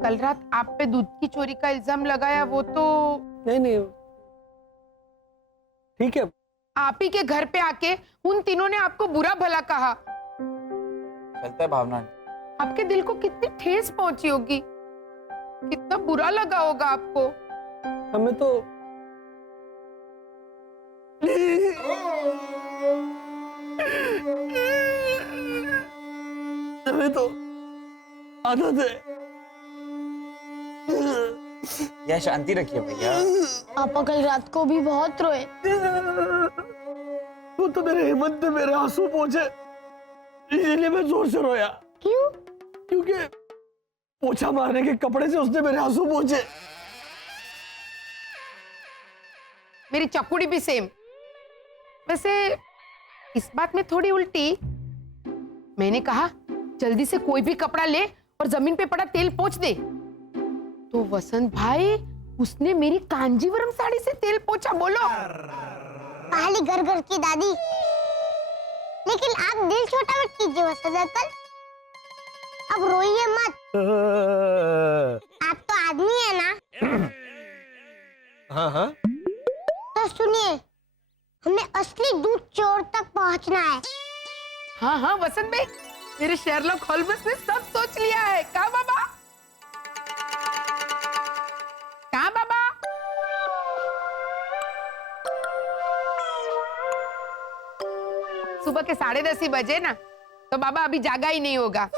कल रात आप पे दूध की चोरी का इल्जाम लगाया वो तो नहीं नहीं, ठीक है। आप ही के घर पे आके उन तीनों ने आपको बुरा भला कहा। चलता है भावना। आपके दिल को कितनी ठेस पहुंची होगी, कितना बुरा लगा होगा आपको। हमें तो आदत है। यह शांति रखिए भैया। पापा कल रात को भी बहुत रोए। वो तो मेरे हिम्मत में मेरे आंसू पहुंचे, इसीलिए मैं जोर से रोया। क्यों? क्योंकि पोछा मारने के कपड़े से उसने मेरे आंसू पहुंचे। मेरी चकुड़ी भी सेम। वैसे इस बात में थोड़ी उल्टी। मैंने कहा जल्दी से कोई भी कपड़ा ले और जमीन पे पड़ा तेल पोंछ दे, तो वसंत भाई उसने मेरी कांजीवरम साड़ी से तेल पोंछा। बोलो। पहली घर घर की दादी। लेकिन आप दिल छोटा मत कीजिए वसंत अंकल, अब रोइए मत। आप तो आदमी है ना। हाँ हाँ, तो सुनिए, हमें असली दूध चोर तक पहुंचना है। हाँ हाँ वसंत भाई, मेरे शेरलॉक होल्म्स ने सब सोच लिया है। कहा बाबा? कहा बाबा? सुबह के 10:30 ही बजे ना, तो बाबा अभी जागा ही नहीं होगा।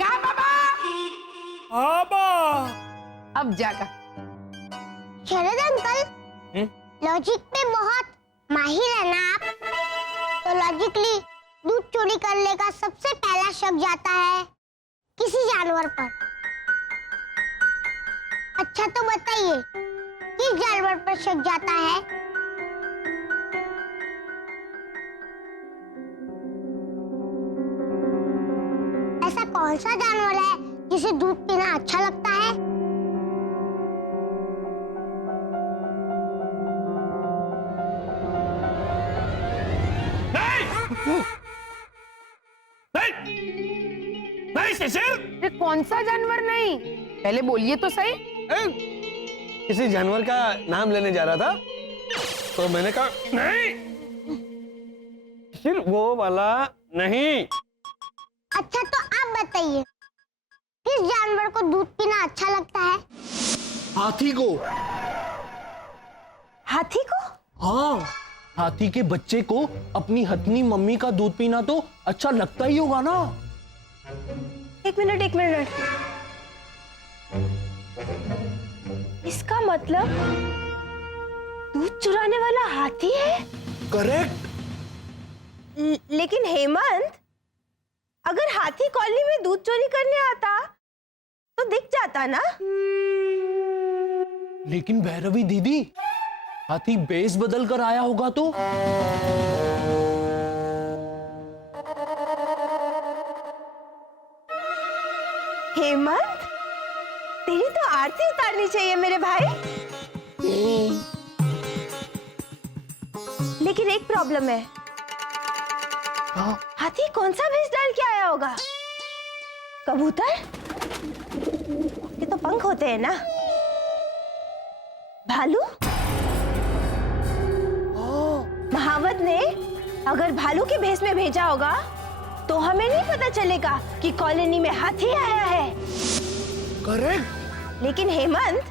कहा बाबा? अब जागा। शरद अंकल, लॉजिक पे बहुत माहिर है ना आप। तो लॉजिकली दूध चोरी करने का सबसे पहला शक जाता है किसी जानवर पर। अच्छा तो बताइए, किस जानवर पर शक जाता है? ऐसा कौन सा जानवर है जिसे दूध पीना अच्छा लगता है? नहीं शिशिर, ये कौन सा जानवर? नहीं, पहले बोलिए तो सही। किसी जानवर का नाम लेने जा रहा था तो मैंने कहा नहीं, शिशिर वो वाला नहीं। अच्छा तो आप बताइए, किस जानवर को दूध पीना अच्छा लगता है? हाथी को। हाथी को? हाँ, हाथी के बच्चे को अपनी हथनी मम्मी का दूध पीना तो अच्छा लगता ही होगा ना। एक मिनट। इसका मतलब दूध चुराने वाला हाथी है? करेक्ट। लेकिन हेमंत, अगर हाथी कॉलोनी में दूध चोरी करने आता तो दिख जाता ना। लेकिन भैरवी दीदी, हाथी बेस बदल कर आया होगा तो? हेमंत, तेरी तो आरती उतारनी चाहिए मेरे भाई। लेकिन एक प्रॉब्लम है। हाथी कौन सा भेष डाल के आया होगा? कबूतर? ये तो पंख होते हैं ना। भालू? महावत ने अगर भालू के भेष में भेजा होगा तो हमें नहीं पता चलेगा कि कॉलोनी में हाथी आया है। करेक्ट। लेकिन हेमंत,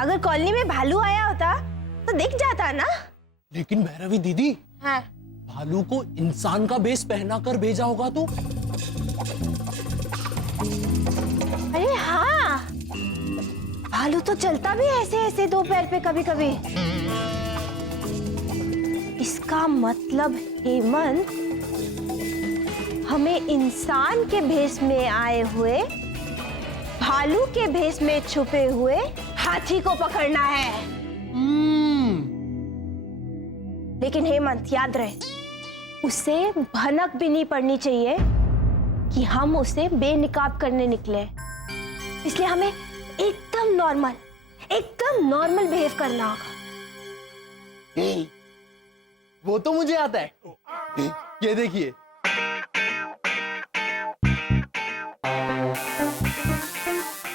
अगर कॉलोनी में भालू आया होता तो दिख जाता ना। लेकिन भैरवी दीदी, हाँ। भालू को इंसान का बेस पहना कर भेजा होगा तो? अरे हाँ, भालू तो चलता भी ऐसे ऐसे दो पैर पे कभी कभी। इसका मतलब हेमंत, हमें इंसान के भेष में आए हुए भालू के भेष में छुपे हुए हाथी को पकड़ना है। लेकिन हेमंत याद रहे, उसे भनक भी नहीं पड़नी चाहिए कि हम उसे बेनकाब करने निकले। इसलिए हमें एकदम नॉर्मल बिहेव करना होगा। वो तो मुझे आता है। ये देखिए।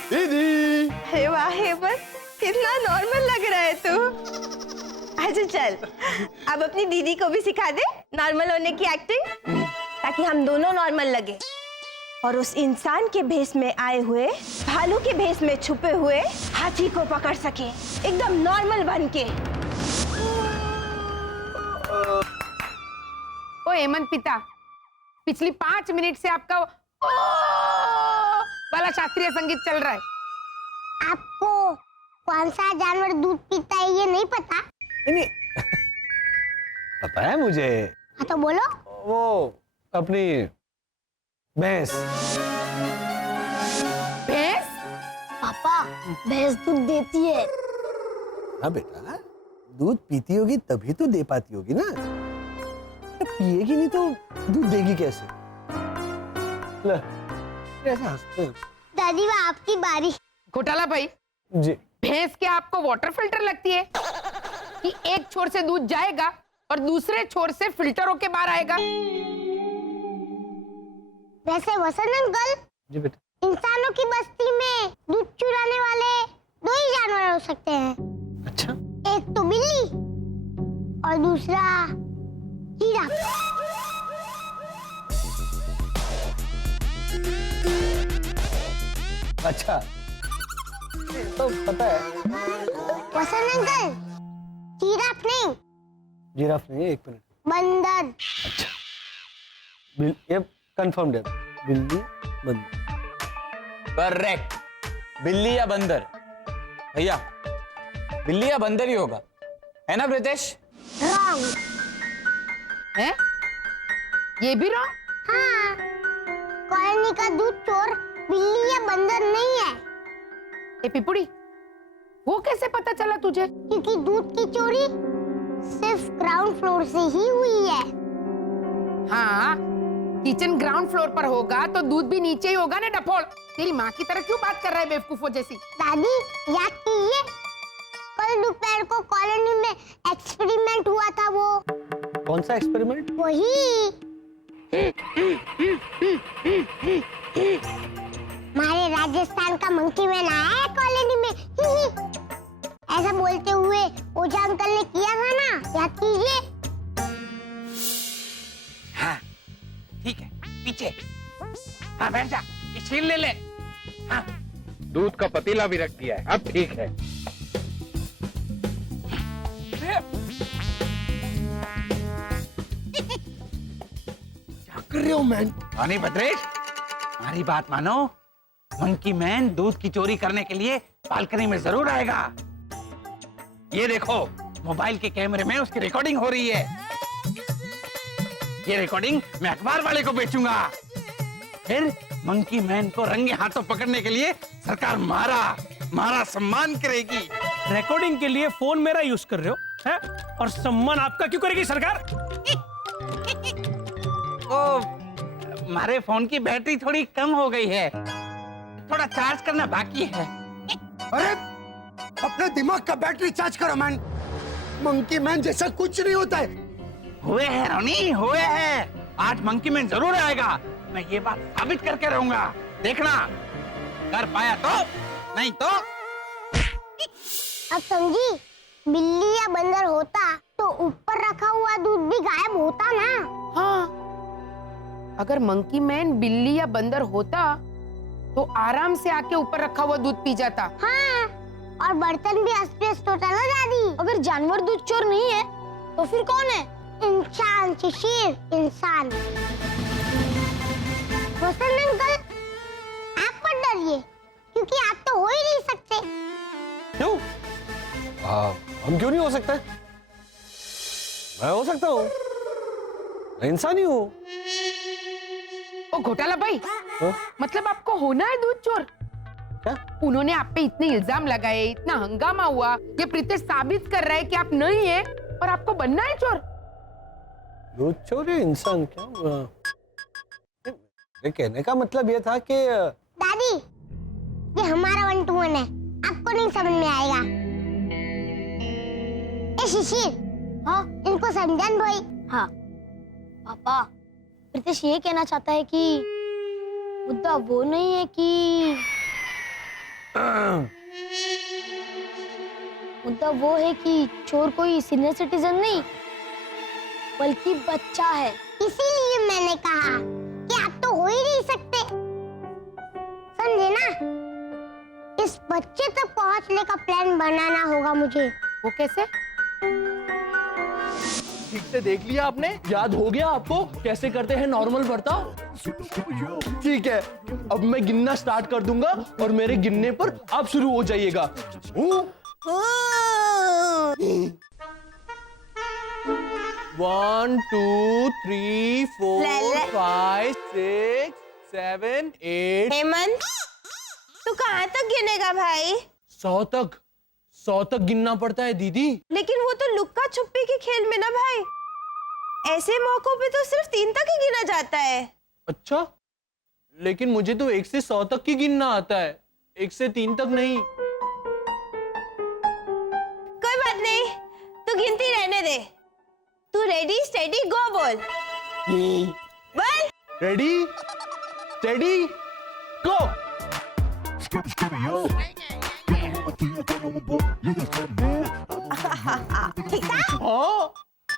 दीदी अरे वाह हेमंत, कितना नॉर्मल लग रहा है तू। अच्छा चल, अब अपनी दीदी को भी सिखा दे नॉर्मल होने की एक्टिंग, ताकि हम दोनों नॉर्मल लगे और उस इंसान के भेष में आए हुए भालू के भेष में छुपे हुए हाथी को पकड़ सके एकदम नॉर्मल बन के। ओ हेमंत पिता, पिछली 5 मिनट से आपका ओ वाला शास्त्रीय संगीत चल रहा है। आपको कौन सा जानवर दूध पीता है ये नहीं पता? नहीं पता है मुझे। हाँ तो बोलो। वो अपनी भैंस। भैंस? पापा, भैंस दूध देती है। हाँ बेटा, दूध पीती होगी तभी तो दे पाती होगी ना। पिएगी नहीं तो दूध देगी कैसे? ले, कैसे हंसते हैं? दादी वो आपकी बारी। घोटाला भाई जी। भैंस क्या आपको वाटर फिल्टर लगती है कि एक छोर से दूध जाएगा और दूसरे छोर से फिल्टर होके बाहर आएगा? वैसे वसंत अंकल, जी बेटा। इंसानों की बस्ती में दूध चुराने वाले 2 ही जानवर हो सकते हैं। अच्छा। एक तो बिल्ली और दूसरा जिराफ। अच्छा, तो पता है। वसंत अंकल, जिराफ नहीं, जिराफ नहीं है, 1 मिनट। बंदर। ये कंफर्म है, बिल्ली बंदर। करेक्ट, बिल्ली या बंदर। भैया बिल्ली या बंदर ही होगा, है ना प्रीतेश? रॉन्ग। है? ये भी रॉन्ग? हाँ, कॉलोनी का दूध चोर बिल्ली या बंदर नहीं है। ए पिपुड़ी, वो कैसे पता चला तुझे? क्योंकि दूध की चोरी सिर्फ ग्राउंड फ्लोर से ही हुई है। हाँ, किचन ग्राउंड फ्लोर पर होगा तो दूध भी नीचे ही होगा ना डफोड़। तेरी माँ की तरह क्यों बात कर रहा है बेवकूफों जैसी? दादी याद कीजिए, कल दोपहर को कॉलोनी में एक्सपेरिमेंट हुआ था। वो कौन सा एक्सपेरिमेंट? वही हमारे राजस्थान का मंकी मैन आया है कॉलोनी में। ऐसा बोलते हुए ओझा अंकल ने किया था ना, याद कीजिए। हाँ ठीक है, पीछे। हाँ बैठ जा, ये छील ले ले। हाँ दूध का पतीला भी रख दिया है, अब ठीक है। क्या कर रहे हो मैन? नहीं भद्रेश, हमारी बात मानो। मंकी मैन दूध की चोरी करने के लिए बालकनी में जरूर आएगा। ये देखो, मोबाइल के कैमरे में उसकी रिकॉर्डिंग हो रही है। ये रिकॉर्डिंग मैं अखबार वाले को बेचूंगा। फिर मंकी मैन को रंगे हाथों पकड़ने के लिए सरकार मारा सम्मान करेगी। रिकॉर्डिंग के लिए फोन मेरा यूज कर रहे हो है? और सम्मान आपका क्यों करेगी सरकार? तो हमारे फोन की बैटरी थोड़ी कम हो गई है, थोड़ा चार्ज करना बाकी है। अरे अपने दिमाग का बैटरी चार्ज करो मैन। मंकी मैन जैसा कुछ नहीं होता है। हुए हैं रोनी, हुए हैं। आज मंकी मैन जरूर आएगा, मैं ये बात साबित करके रहूंगा। देखना, कर पाया तो, नहीं तो। अब समझी, बिल्ली या बंदर होता तो ऊपर रखा हुआ दूध भी गायब होता ना। हाँ, अगर मंकी मैन बिल्ली या बंदर होता तो आराम से आके ऊपर रखा हुआ दूध पी जाता। हाँ, और बर्तन भी अस्पष्ट होता ना दादी। अगर जानवर दूध चोर नहीं है तो फिर कौन है? इंसान शिशिर, इंसान। वसंत अंकल, आप मत डरिए, क्योंकि आप तो हो ही नहीं सकते। क्यों? हम क्यों नहीं हो सकते? मैं हो सकता हूँ, मैं इंसान ही हूँ। ओ घोटाला भाई, हाँ? मतलब आपको होना है दूध चोर? क्या? उन्होंने आप पे इतने इल्जाम लगाए, इतना हंगामा हुआ, ये प्रीतेश साबित कर रहा है कि आप नहीं है और आपको बनना है चोर। दूध चोर या इंसान? क्या ये कहने का मतलब ये था कि दादी, ये हमारा 1 to 1 है, आपको नहीं समझ में आएगा। ए शिशिर, हाँ, इनको समझान भाई। हाँ, पापा, प्रीतेश ये कहना चाहता है कि मुद्दा वो नहीं है कि मुद्दा वो है कि चोर कोई सीनियर सिटीजन नहीं बल्कि बच्चा है। इसीलिए मैंने कहा कि आप तो हो ही नहीं सकते, समझे ना? इस बच्चे तक पहुंचने का प्लान बनाना होगा मुझे। वो कैसे? ठीक से देख लिया आपने? याद हो गया आपको कैसे करते हैं नॉर्मल बर्ताव? ठीक है, अब मैं गिनना स्टार्ट कर दूंगा और मेरे गिनने पर आप शुरू हो जाइएगा। 1 2 3 4 5 6 7 8। हेमंत, तू कहाँ तक गिनेगा भाई? 100 तक गिनना पड़ता है दीदी। लेकिन वो तो लुक्का छुपी के खेल में ना भाई, ऐसे मौकों पे तो सिर्फ 3 तक ही गिना जाता है। अच्छा, लेकिन मुझे तो 1 से 100 तक ही गिनना आता है, 1 से 3 तक नहीं। कोई बात नहीं, तू गिनती रहने दे। तू रेडी स्टेडी गो बोल। बोल। रेडी स्टेडी गो। ठीक था? हाँ,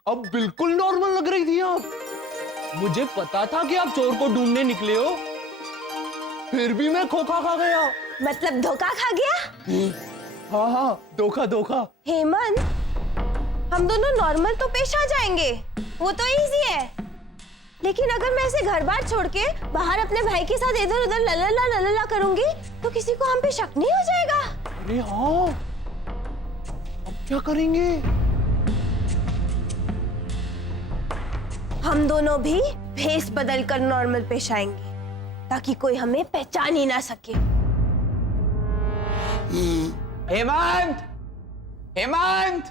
अब बिल्कुल नॉर्मल लग रही थी आप। मुझे पता था कि आप चोर को ढूंढने निकले हो, फिर भी मैं खोखा खा गया। मतलब धोखा खा गया? हाँ, धोखा। हेमंत, हम दोनों नॉर्मल तो पेश आ जाएंगे, वो तो इजी है। लेकिन अगर मैं इसे घर बार छोड़ के बाहर अपने भाई के साथ इधर उधर ललला करूंगी तो किसी को हम पे शक नहीं हो जाएगा? अरे हाँ, अब क्या करेंगे? हम दोनों भी भेस बदल कर नॉर्मल पेश आएंगे ताकि कोई हमें पहचान ही ना सके। हेमंत, हेमंत।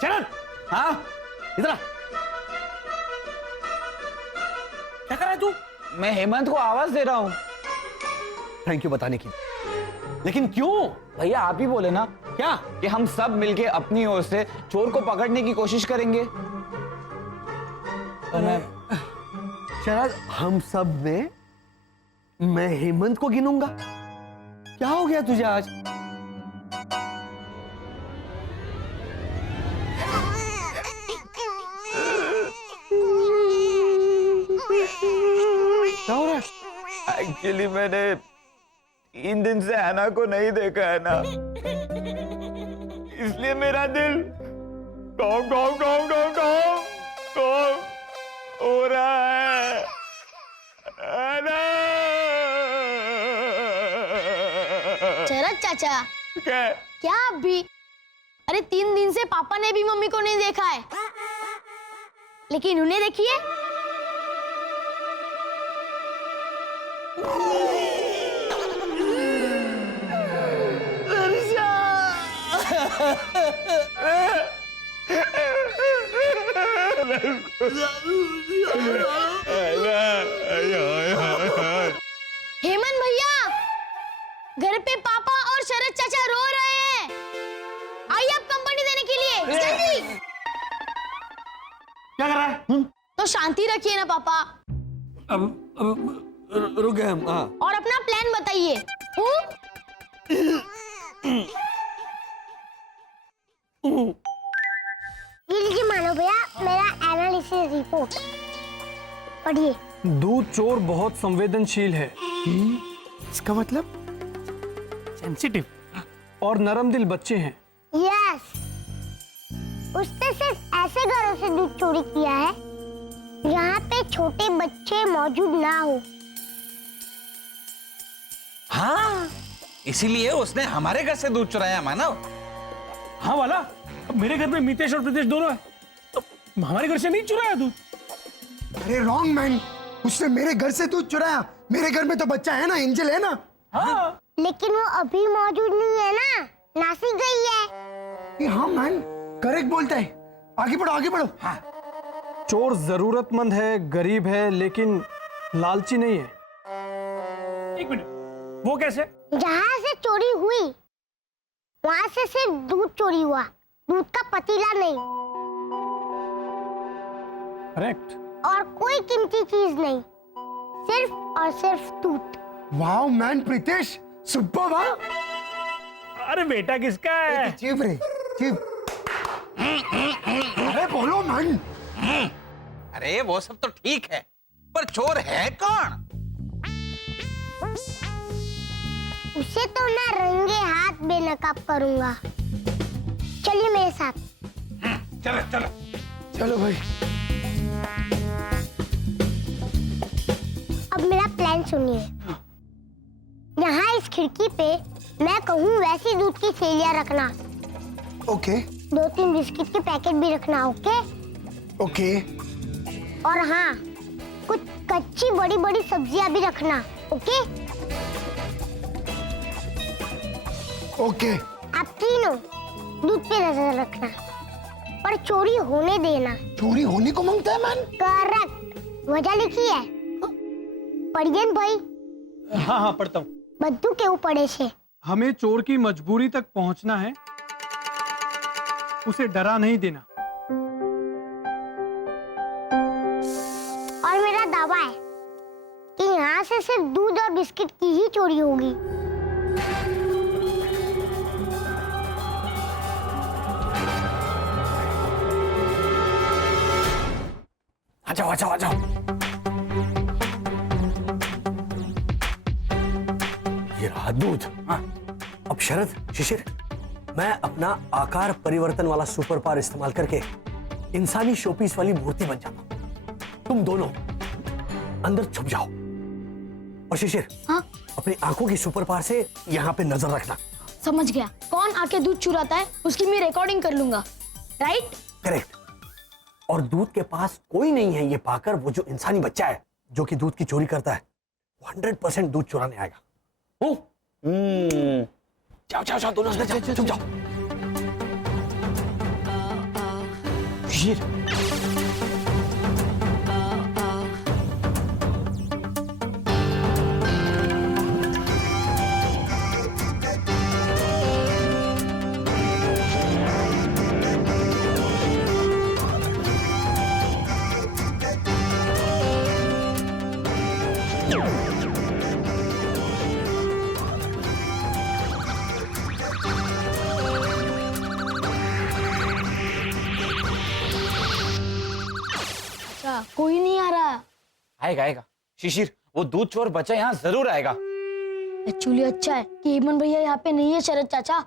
शरण, हाँ, इधर आ। क्या कर रहा है तू? मैं हेमंत को आवाज दे रहा हूँ। थैंक यू बताने के लिए। लेकिन क्यों? भैया आप ही बोले ना क्या? कि हम सब मिलके अपनी ओर से चोर को पकड़ने की कोशिश करेंगे। तो मैं शायद हम सब में मैं हेमंत को गिनूंगा। क्या हो गया तुझे आज? क्या हो रहा है? एक्चुअली मैंने 3 दिन से हैना को नहीं देखा है ना, इसलिए मेरा दिल डॉम डॉम डॉम डॉम डॉम डॉम हो रहा है। हैना! शरद चाचा, क्या? क्या आप भी? अरे 3 दिन से पापा ने भी मम्मी को नहीं देखा है, लेकिन उन्हें देखिए। हेमंत भैया, घर पे पापा और शरद चाचा रो रहे हैं। आइए आप कंपनी देने के लिए जल्दी। क्या कर रहा है? तो शांति रखिए ना पापा, अब रुक गए हम। हाँ, और अपना प्लान बताइए। ये लीजिए मानो भैया, मेरा एनालिसिस रिपोर्ट पढ़िए। दूध चोर बहुत संवेदनशील है, इसका मतलब? सेंसिटिव और नरम दिल बच्चे हैं। यस, उसने सिर्फ ऐसे घरों से दूध चोरी किया है जहाँ पे छोटे बच्चे मौजूद ना हो। हाँ, इसीलिए उसने हमारे घर से दूध चुराया मानव। हाँ वाला, अब मेरे घर में मितेश और प्रीतेश दोनों है, तो हमारे घर से नहीं चुराया दूध। अरे रॉन्ग मैन, उसने मेरे घर से दूध चुराया। मेरे घर में तो बच्चा है ना, एंजल है ना। हाँ, लेकिन वो अभी मौजूद नहीं है ना, नासिक गई है। ये हाँ मैन, करेक्ट बोलता है। आगे बढ़ो, आगे बढ़ो। हाँ। चोर जरूरतमंद है, गरीब है, लेकिन लालची नहीं है। एक मिनट, वो कैसे? जहाँ से चोरी हुई वहाँ से सिर्फ दूध चोरी हुआ, दूध का पतीला नहीं। करेक्ट। और कोई कीमती चीज नहीं, सिर्फ और सिर्फ दूध। वाओ मैन प्रीतेश, सुपर वाह। अरे बेटा किसका है? चीप रे चीप। अरे बोलो मैन। अरे वो सब तो ठीक है, पर चोर है कौन? उसे तो मैं रंगे हाथ बेनकाब करूंगा। चलिए मेरे साथ। चलो चलो चलो भाई। अब मेरा प्लान सुनिए। यहाँ इस खिड़की पे मैं कहूँ वैसी दूध की थैलियाँ रखना। ओके 2-3 बिस्किट के पैकेट भी रखना। ओके ओके और हाँ, कुछ कच्ची बड़ी बड़ी सब्जियाँ भी रखना। Okay okay. आप तीनों दूध पे नजर रखना, पर चोरी होने देना। चोरी होने को मांगता है मैन। करेक्ट, वजह लिखी है। पढ़िए न भाई। हाँ हाँ पढ़ता हूँ। बद्दू के ऊपर से हमें चोर की मजबूरी तक पहुंचना है, उसे डरा नहीं देना। और मेरा दावा है कि यहाँ से सिर्फ दूध और बिस्किट की ही चोरी होगी। आ जाओ आ जाओ आ जाओ। ये रहा दूध। अब शरद, शिशिर, मैं अपना आकार परिवर्तन वाला सुपर पावर इस्तेमाल करके इंसानी शोपीस वाली मूर्ति बन जाता हूं। तुम दोनों अंदर छुप जाओ और शिशिर, हाँ? अपनी आंखों की सुपर पावर से यहाँ पे नजर रखना। समझ गया। कौन आके दूध चुराता है उसकी मैं रिकॉर्डिंग कर लूंगा। राइट? करेक्ट। और दूध के पास कोई नहीं है ये पाकर वो जो इंसानी बच्चा है जो कि दूध की चोरी करता है, 100% दूध चुराने आएगा। जाओ जाओ जाओ, दोनों अंदर जाओ, तुम जाओ। शिशिर, अच्छा, कोई नहीं आ रहा। आएगा आएगा। शिशिर, वो दूध चोर बच्चा यहाँ जरूर आएगा। एक्चुअली अच्छा है कि हेमंत भैया यहाँ पे नहीं है शरद चाचा,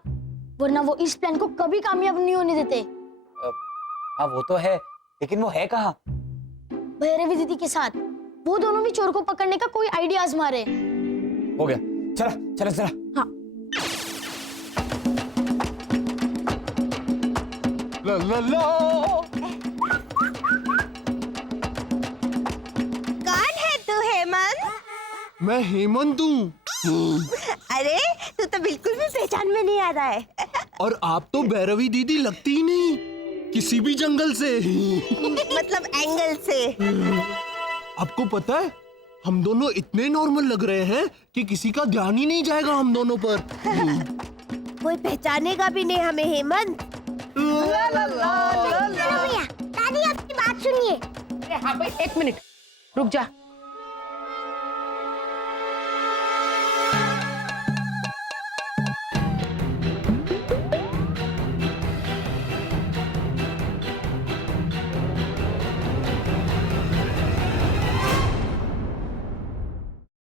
वरना वो इस प्लान को कभी कामयाब नहीं होने देते। हाँ वो तो है, लेकिन वो है कहाँ? भैरवी दीदी के साथ। वो दोनों भी चोर को पकड़ने का कोई आइडिया आजमा रहे। हो गया, चला चला चला। हाँ। ला ला ला। कौन है तू हेमंत? मैं हेमंत हूँ। अरे तू तो बिल्कुल भी पहचान में नहीं आ रहा है। और आप तो भैरवी दीदी लगती ही नहीं, किसी भी जंगल से। मतलब एंगल से। आपको पता है, हम दोनों इतने नॉर्मल लग रहे हैं कि किसी का ध्यान ही नहीं जाएगा हम दोनों पर। कोई पहचानेगा भी नहीं हमें हेमंत। चलो भैया, दादी आपकी बात सुनिए। अरे हाँ भाई, एक मिनट रुक जा।